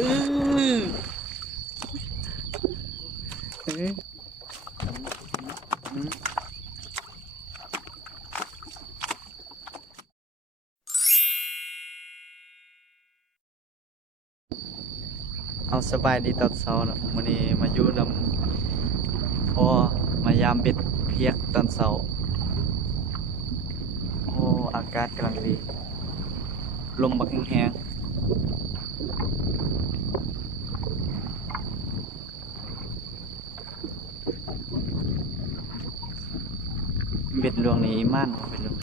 อือเอาสบายดีตอนเช้าเนาะมื้อนี้มาอยู่นำพ่อมายามเบ็ดเพียกตอนเช้าโอ้อากาศกำลังดีลมบักแห้งๆเบ็ดหลวงนี้อีม่านบ่เบ็ดหลวง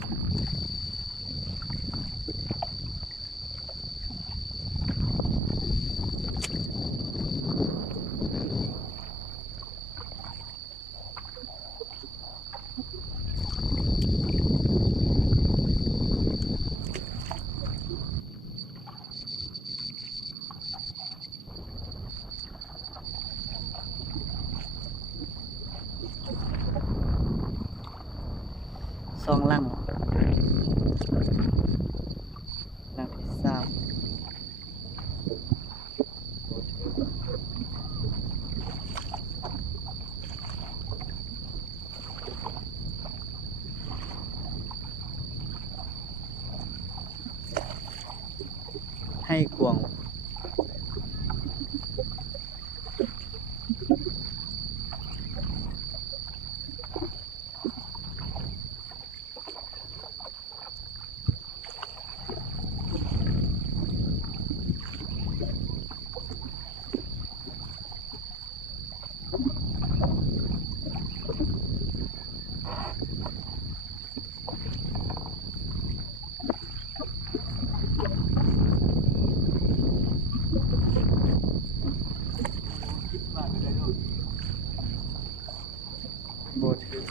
ซองลังลังที่3ให้กวางบ่ถือ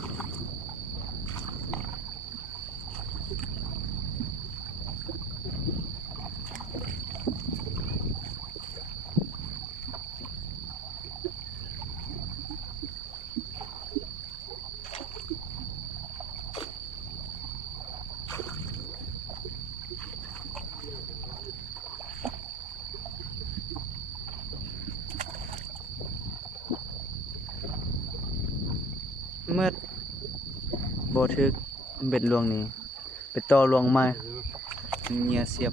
เมื่อบ่ถือเบ็ดหลวงนี้ไปต่อหลวงมาเหงียเสียบ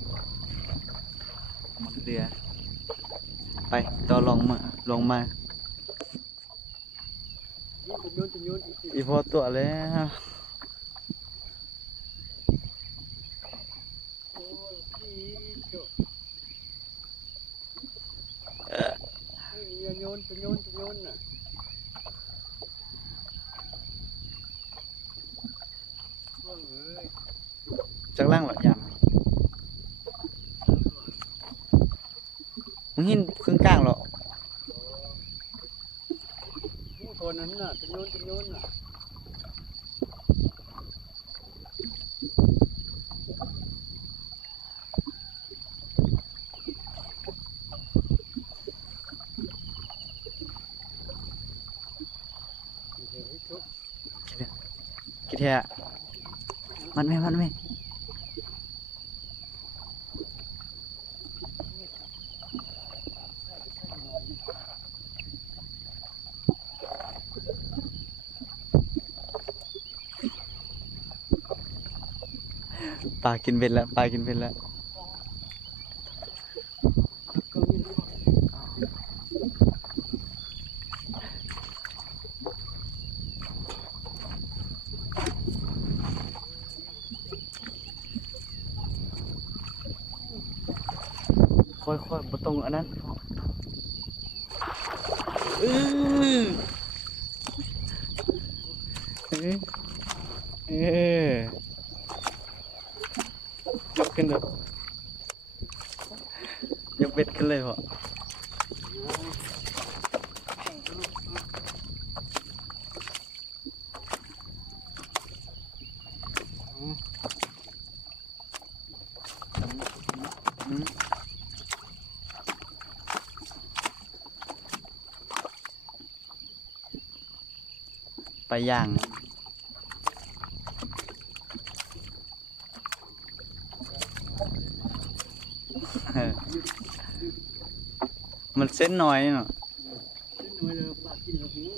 มันเรือไปต่อลองมาลงมาอีพอตัวแล้วจักล่างหรอยามมึงหินครึ่งกลางหรอคนนั้นน่ะจะโยนน่ะคิดแท้มันไม่ปลากินเบ็ดแล้วปลากินเบ็ดแล้วค่อยๆบ่ตรงอันนั้นอือเออเออยกขึ้นเด้อยกเบ็ดขึ้นเลยพ่อไปย่าง มันเส้นน้อยเนาะ น้อยเลยปลากินแล้วหิว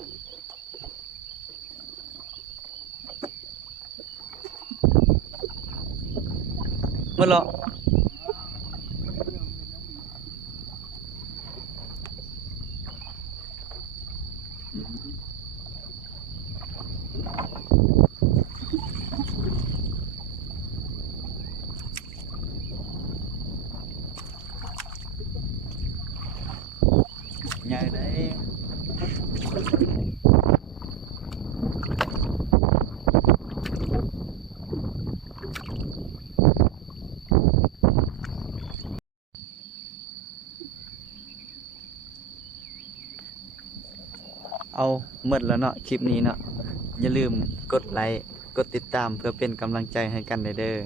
หมดแล้วใหญ่ได้เอาหมดแล้วเนาะคลิปนี้เนาะอย่าลืมกดไลค์กดติดตามเพื่อเป็นกำลังใจให้กันเด้อ